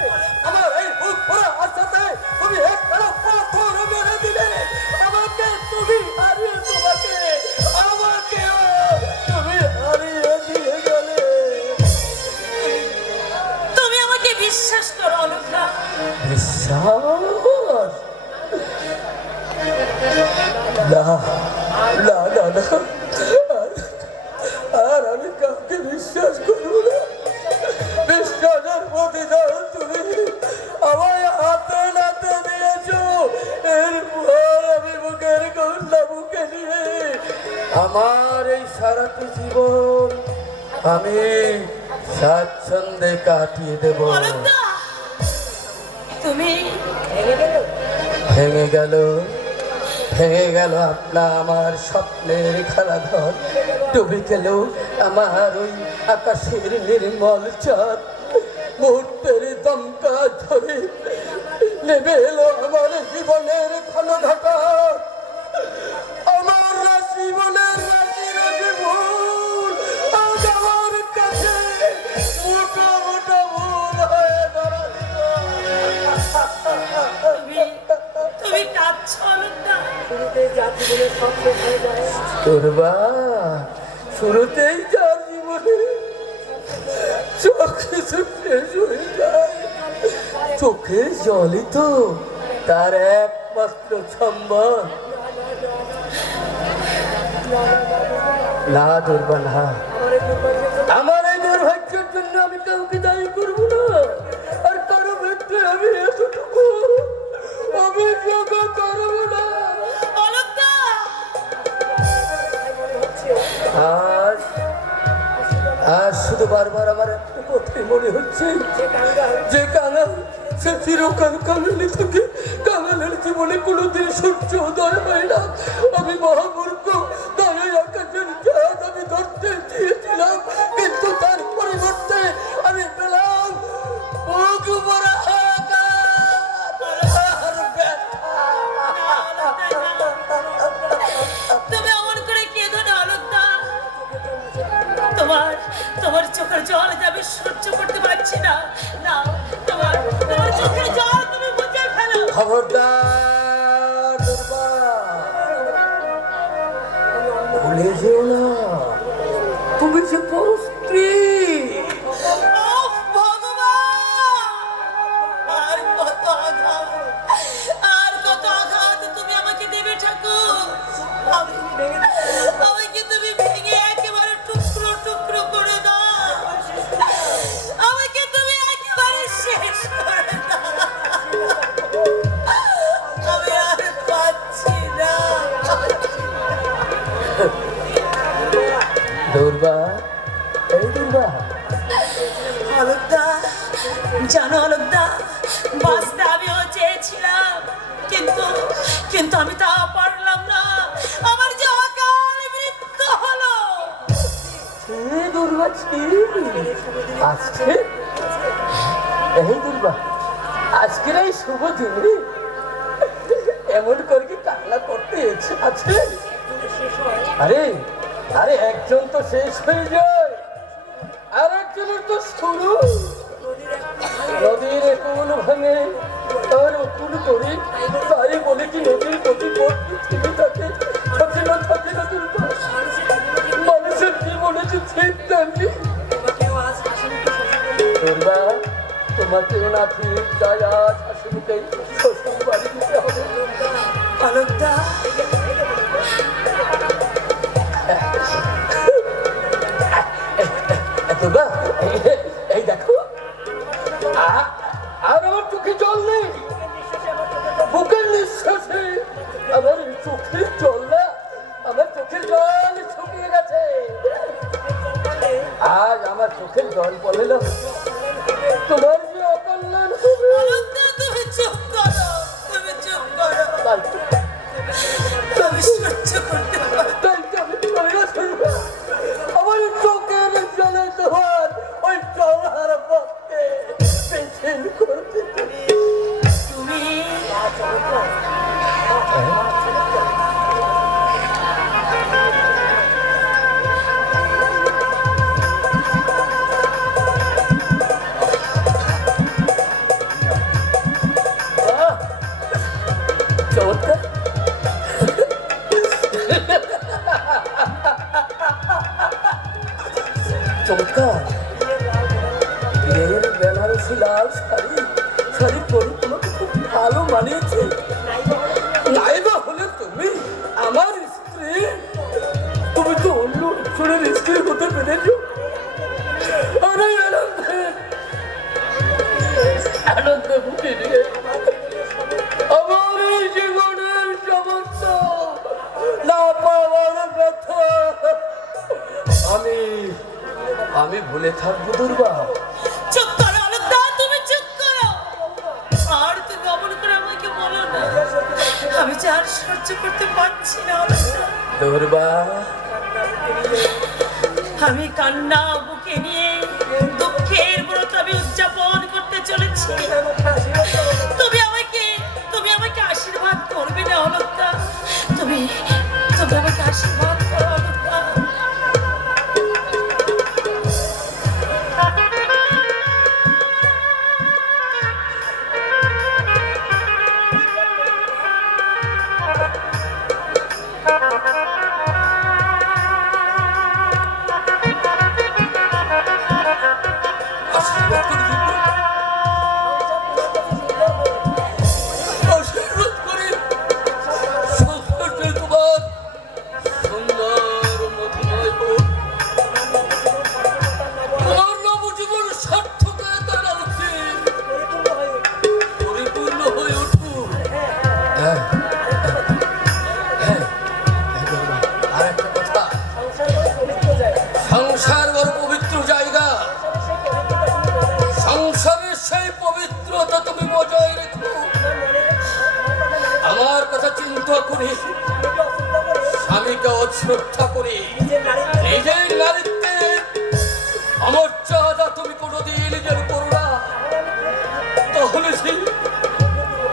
আমার এই বুক ভরা আশাতে তুমি একটা পাথর মেরে দিলে আমাকে, তুমি হারিয়ে তোমাকে আমাকেও তুমি হারিয়ে দিয়ে গেলে। তুমি আমাকে বিশ্বাস করো অলোকদা। বিশ্বাস? না না না না, আর আমি কাউকে বিশ্বাস করবো না। বিশ্বাসের প্রতিদান তুমি আমায় হাতে নাতে দিয়েছো, এরপর আমি বুকের গন্ডা বুকে নিয়ে আমার এই সারাটি জীবন আমি স্বাচ্ছন্দ্যে কাটিয়ে দেব। অলোকদা, তুমি ভেঙে গেল আপনার আমার স্বপ্নের খেলাঘর, ডুবে গেল আমার ওই আকাশের নির্মল চাঁদ, মুহূর্তের দমকা ধরে নেমে এলো আমার জীবনের ঘনঘটা, আমার জীবনের রাশি রাশি ভুল আজ আমার কাছে মোটা মোটা ভুল হয়ে দাঁড়ালো। তুমি কাঁদছো অলোকদা? দুর্বা, শুরুতেই যার জীবনে সব কিছু শেষ হয়ে যায়, চোখের জলই তো তার একমাত্র সম্বল। না দুর্বা না, আমার এই দুর্ভাগ্যের জন্য আমি কাউকে দায়ী করবো না। আর কারো ক্ষেত্রে আমি এতটুকু অভিযোগ করবো না। অলকা, আজ আজ শুধু বারবার আমার একটা কথাই মনে হচ্ছে, যে কাঙাল সে চিরকাল কাঙালি থাকে, কাঙালের জীবনে কোনোদিন সূর্য উদয় হয় না। আমি মহামূর্খ, তাই আকাশের চাঁদ আমি ধরতে চেয়েছিলাম, কিন্তু তার পরিবর্তে আমি পেলাম বুক ভরা আঘাত আর ব্যথা। তুমি অমন করে কেঁদো না অলকা। তোমার তোমার চোখের জল যে আমি সহ্য করতে পারছি না। না, তোমার তোমার চোখের জল তুমি মুছে ফেলো। খবরদার দুর্বা, ভুলে যেও না তুমি যে বড় স্ত্রী। ওহ ভগবান, আর কত আঘাত, আর কত আঘাত তুমি আমাকে দেবে ঠাকুর। আমাকে তুমি ভেঙে একেবারে টুকরো টুকরো করে দাও। আমাকে তুমি একেবারে শেষ করে দাও। আমি আর পাচ্ছি না। দুর্বা, এই দুর্বা, অলকদা, জানো অলকদা, বাঁচতে আমিও চেয়েছিলাম, কিন্তু কিন্তু আমি তা পারলাম না। আমার যে অকাল মৃত্যু হলো। হে দুর্বা ছি, আজকে এই দুর্বা, আজকের এই শুভ দিনে এমন করে কি কান্না করতে ইচ্ছে আছে? আরে আরে একজন তো শেষ হয়ে যায়, আর একজনের তো শুরু। নদীর কোন ভাঙে আর উকুল করি, তাই বলে কি নদীর গতি পৃথিবী থাকে? থাকে না, থাকে না দুর্বা। মানুষের জীবনে যে ঠিক তেমনি দুর্বা, তোমাকেও না ঠিক তাই আজ হাসিমুখে শ্বশুর বাড়ি দিতে হবে। অলকদা, দুর্বা, এই দেখো, আর আমার চোখে জল নেই। বুকের নিঃশ্বাসে আমার চোখের জল না, আমার চোখের জল শুকিয়ে গেছে। আজ আমার চোখের জল বলে না তোমার যে অকল্যাণ হবে। অলকদা, তুমি চুপ করো, তুমি চুপ করো। তাই আমি সহ্য করতে পারি। তাই তো আমি বলি না শুনবো, আমার চোখের জলে তোমার ওই চলার পথে পেছন করতে তুমি চমৎকার। চমৎকার, বিয়ের বেনারসি লাল শাড়ি শাড়ি পরে তোমাকে খুব ভালো মানিয়েছে। নাইবা হলে তুমি আমার স্ত্রী, তুমি তো অন্য একজনের স্ত্রী হতে পেরেছ। আরে আনন্দে বুকে নিয়ে আমার এই জীবনের সমস্ত না পাওয়ার ব্যথা আমি ভুলে থাকবো দুর্বা। চুপ করো অলকদা, তুমি চুপ করো। আর তুমি অমন করে আমাকে বলো না। আমি যে আর সহ্য করতে পারছি না অলকদা। দুর্বা, আমি কান্না বুকে নিয়ে দুঃখের ব্রত আমি উদযাপন করতে চলেছি। তুমি আমাকে আশীর্বাদ করবে না অলকদা। তুমি আমাকে আশীর্বাদ করো অলকদা। আশীর্বাদ করে দিবো। শ্রদ্ধা করি নিজের নারীত্বে অমর্যাদা তুমি কোনোদিন নিজের করো না,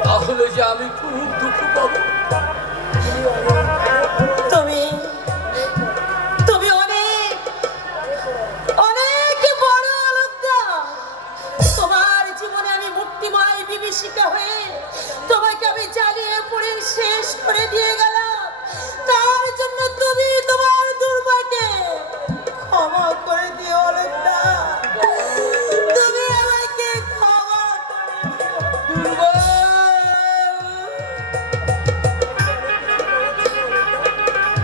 তাহলে যে আমি খুব দুঃখ পাবো। তুমি তুমি অনেক অনেক বড় আলোকদা। তোমার জীবনে আমি মুক্তিময় বিভীষিকা হয়ে তোমাকে আমি জ্বালিয়ে পড়ে শেষ করে দিয়ে গেলাম। তার জন্য তুমি তোমার দুর্ভাগ্যে ক্ষমা করে দিও আলোকদা। তুমি আমাকে ক্ষমা করে দিও।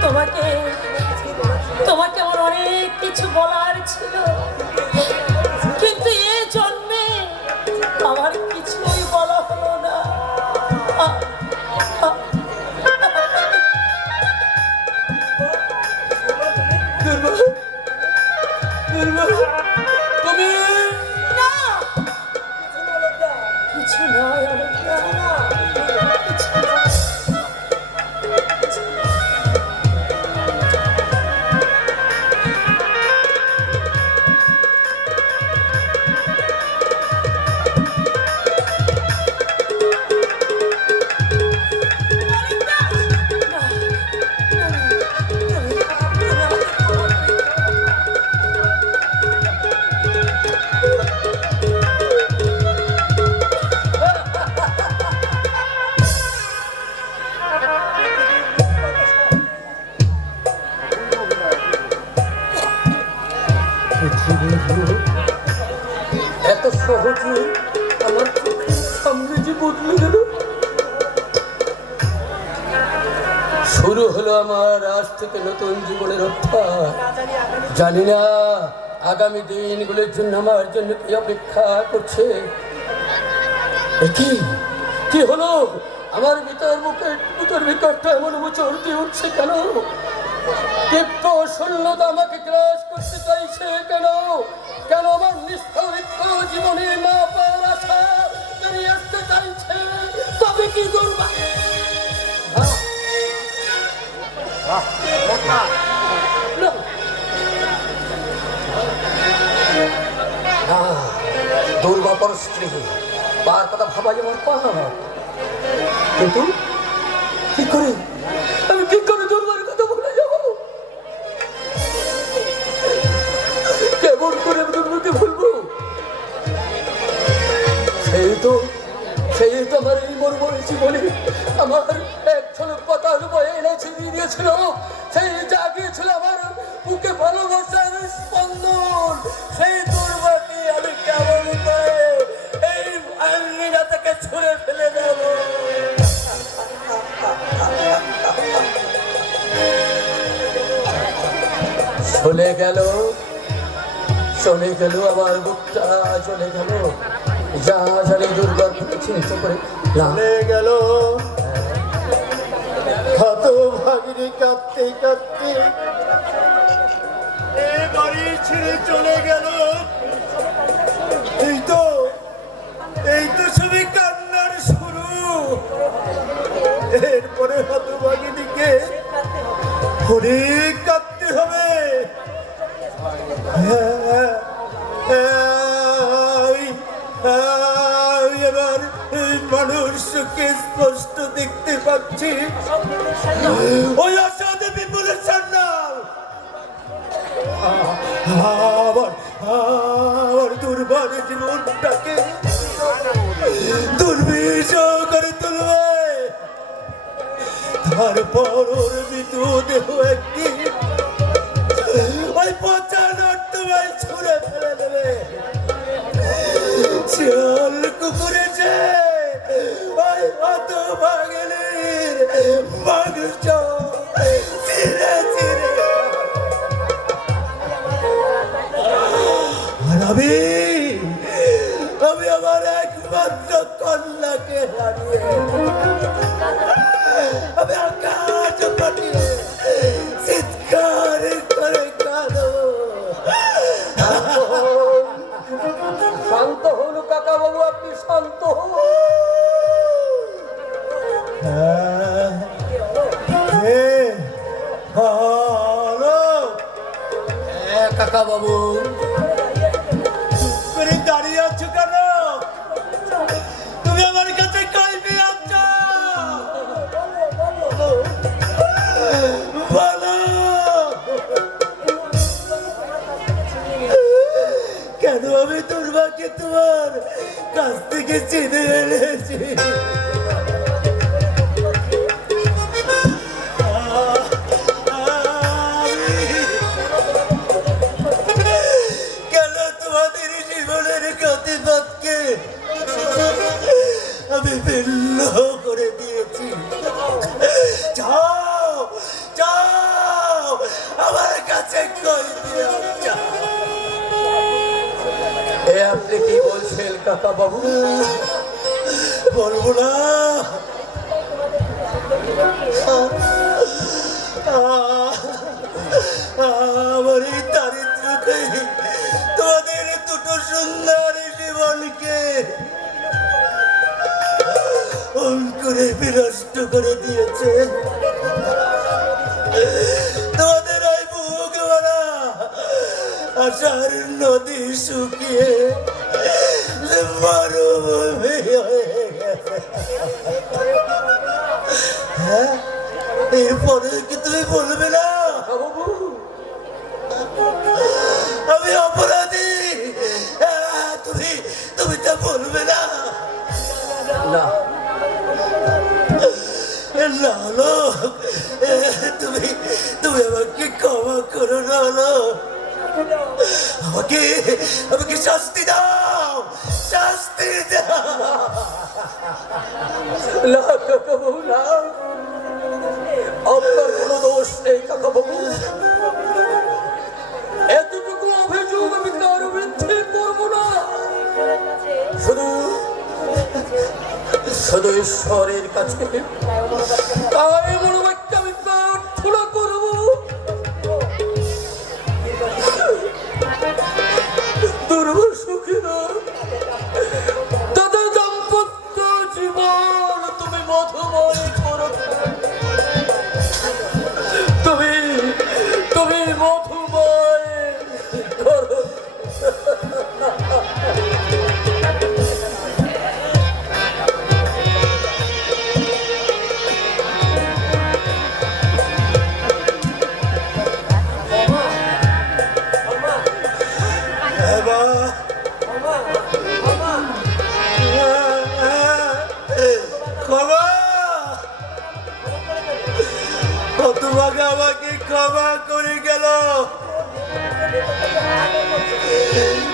তোমাকে তোমাকে আমার অনেক কিছু বলার ছিল, কিন্তু এ জন্মে আমার কিছুই বলা হলো না। তুমি না, কিছু নয় আলোকদা, কিছু নয়। এত সহজে আমার চোখের সামনে যে বদলে গেল। শুরু হলো আমার আজ থেকে নতুন জীবনের অধ্যায়। জানি না আগামী দিনগুলোর জন্য আমার জন্য কি অপেক্ষা করছে। কি হলো আমার ভিতর ভিতরটা এমন মুচড় দিয়ে উঠছে কেন? তীব্র শূন্যতা আমাকে গ্রাস করতে চাইছে কেন? কেন আমার নিঃস্বার্থ জীবনে না পাওয়ার আশা বেরিয়ে আসতে চাইছে? তবে কি করবা? দুর্বাপর স্ত্রী তার কথা ভাবা যে আমার পাহা, কিন্তু কি করে আমি কি করে দুর্বার কথা বলে যাব? কেমন করে আমি দুর্বাকে বলবো? সেই তো আমার এই মরমরে জীবনে আমার এক ঝলক পাতার বয়ে এনেছে দিয়েছিল। সেই জাগিয়েছিল আমার বুকে ভালোবাসার স্পন্দন। সেই দুর্বাকে আমি কেমন করে এই আঙ্গিনা থেকে ছুঁড়ে ফেলে দেব? চলে গেল আমার বুকটা, চলে গেল। যা জানি দুর্বার চিন্তা করে চলে গেল ক্ষত ভাগিনী কাঁদতে কাঁদতে এ বাড়ি ছেড়ে চলে গেল। এই তো সবই কান্নার শুরু। এরপরে হতভাগিনীকে অনেক কাঁদতে হবে। এবার মানুষকে স্পষ্ট দেখতে পাচ্ছি ওই অসাধু বিপুলের সন্ন্যাল আমার দুর্বার জীবনটাকে দুর্বিষহ করে তুলবে। তারপর ওর মৃত্যু দেহ একদিন ওই পচা নর্দমায় ছুঁড়ে ফেলে দেবে। চল কুকুরেছে ওই অত ভাগেলির মাংস চিরে চিরে। আর আমি আমার একমাত্র কন্যাকে হারিয়ে আমি আকাশ পাঠিয়ে চিৎকার করে কাঁদো। শান্ত হন কাকা বাবু, আপনি শান্ত হন। হ্যাঁ কাকা বাবু করে দাঁড়িয়ে আছো কেন? তুমি আমার কাছে কই পেয়েছ? বলো কেন আমি দুর্ভাগ্যে তোমার কাছ থেকে চিনে এনেছি? কেন তোমাদের জীবনের গতিপথকে আমি ভিন্ন করে দিয়েছি? যাও যাও আমার কাছে কই দিয়ে যাও। এ আপনি কি বলছেন কাকা বাবু? বলবো না। আমার এই দারিদ্রকে তোমাদের দুটো সুন্দর জীবনকে করে বিনষ্ট করে দিয়েছে। তোমাদের ওই বুক ভরা আশার নদী শুকিয়ে মরুভূমি হয়ে গেছে। হ্যাঁ, এরপরে কি তুমি বলবে না আমি অপরাধী? তুমি তুমি তা বলবে না? না লালো, তুমি তুমি আমাকে ক্ষমা করো লালো। আমাকে আমাকে শাস্তি দাও, শাস্তি দাও। না কাকা বাবু না, আপনার কোনো দোষ নেই কাকা বাবু। এতটুকু অভিযোগ আমি কার বিরুদ্ধে করবো না। শুধু শুধু ঈশ্বরের কাছে তাই মনোবাক্যে আমি প্রার্থনা করবো, দুর্বাসুখীরা তাদের দাম্পত্য জীবন তুমি মধুময় করো, তুমি তুমি মধুময় করো। তোমাকে আমাকে ক্ষমা করে গেল,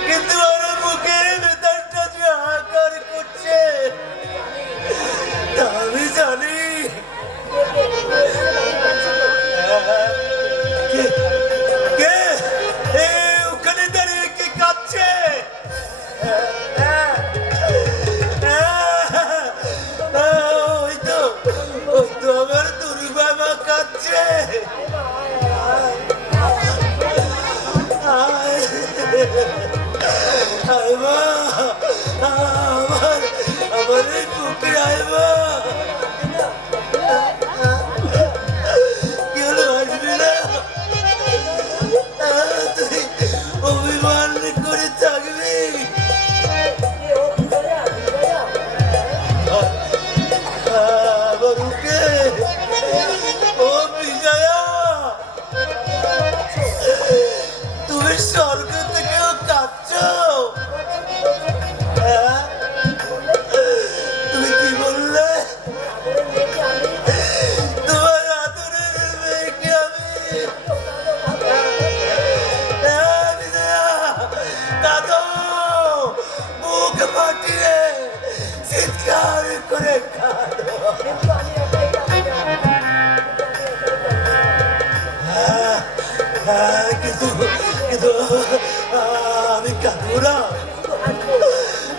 কিন্তু আমার বুকের ভেতরটা যে হাহাকার করছে তা আমি জানি। কে ওখানে দাঁড়িয়ে কি কাঁদছে? ওই তো আমার দুর্গা মা কাঁদছে। আমার বুকে আইবা কি হলো? আসবি না? তুই অভিমান করে থাকবি? বাবুকে ও বিজয়া, তুমি স্বর্গ থেকেও কাঁদছ? তুমি কি বললে? তোমার আদরের মেয়েকে আমি বিজয়া কাঁদো, বুক ফাটিয়ে চিৎকার করে কাঁদো। কিন্তু কিন্তু আমি কাঁদবো না,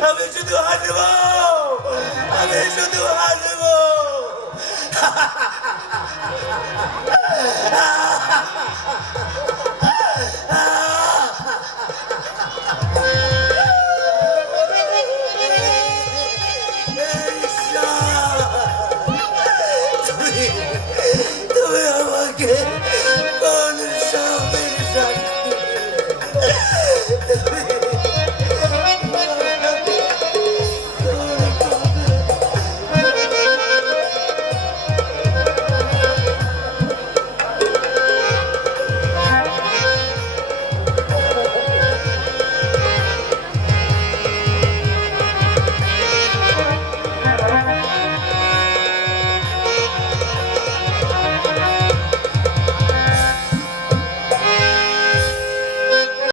আমি শুধু হাসবো, আমি শুধু হাসবো।